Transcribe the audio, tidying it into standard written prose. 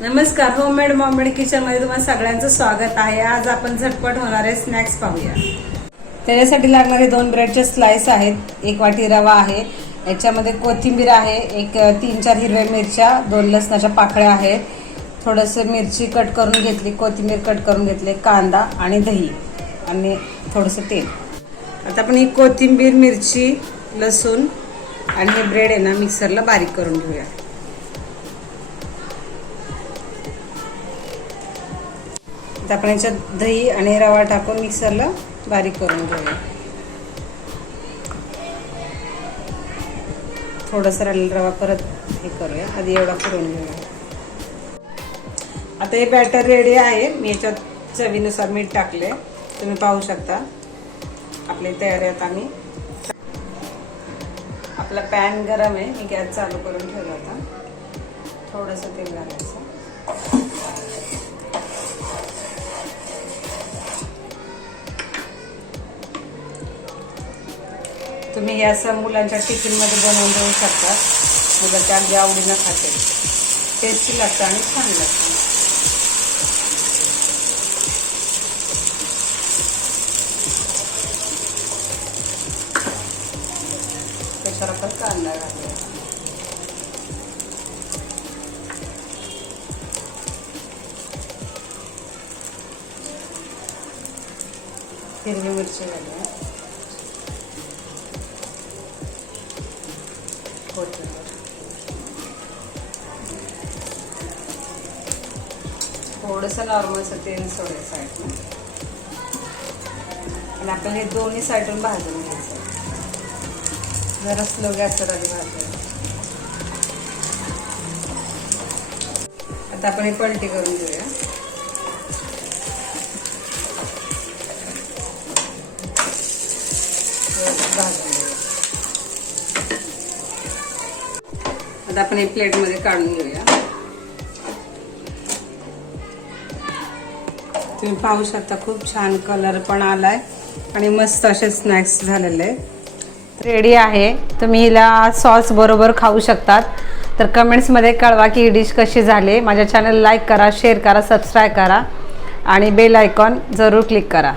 नमस्कार, homemade मॉममेड kitchen मध्ये तुम्हाला सगळ्यांचं स्वागत आहे। आज आपण झटपट होणारे स्नॅक्स पाहूया। त्याच्यासाठी लागणारे 2 ब्रेडचे स्लाइस आहेत, 1 वाटी रवा आहे, याच्यामध्ये कोथिंबीर आहे, 3-4 हिरव्या मिरच्या, 2 लसणाच्या पाकळ्या आहेत, थोडंसं मिरची कट करून घेतली, कोथिंबीर कट करून घेतली, कांदा आणि दही आणि थोडंसं तेल। आता आपण ही कोथिंबीर, मिरची, लसूण आणि हे ब्रेड आहे ना मिक्सरला बारीक करून घेऊया। आता आपण याच्यात दही आणि रवा टाकून मिक्सरला बारीक करून घेऊया। थोडासा राहिलेला रवा परत हे करूया, आधी एवढा करून घेऊया। आता हे बॅटर रेडी आहे। मी याच्यात चवीनुसार मीठ टाकले, तुम्ही पाहू शकता। आपले तयार आहेत। आम्ही आपला पॅन गरम आहे, मी गॅस चालू करून ठेवला होता। थोडंसं तेल घालायचं। तुम्ही हे असं मुलांच्या टिफिन मध्ये बनवून देऊ शकता। मुलं त्या अगदी आवडीनं खाते, टेस्टी लागतं आणि छान लागतं। त्याच्यावर आपण कांदा घालूया, हिरवी मिरची घालूया, थोडंसं नॉर्मलचं तेल सोडायचं साईडला आणि आपण हे दोन्ही साईडून भाजून घ्यायचं। जरा स्लो गॅसवर आधी भाजायचं। आता आपण हे पलटी करून घेऊया। भाजून घेऊया। आता आपण हे प्लेटमध्ये काढून घेऊया। तुम्ही पाहू शकता, खूप छान कलर पण आलाय आणि मस्त असे स्नॅक्स झालेले रेडी आहे। तुम्ही हिला सॉस बरोबर खाऊ शकतात। तर कमेंट्समध्ये कळवा की ही डिश कशी झाली। माझ्या चॅनल लाईक करा, शेअर करा, सबस्क्राईब करा आणि बेल आयकॉन जरूर क्लिक करा।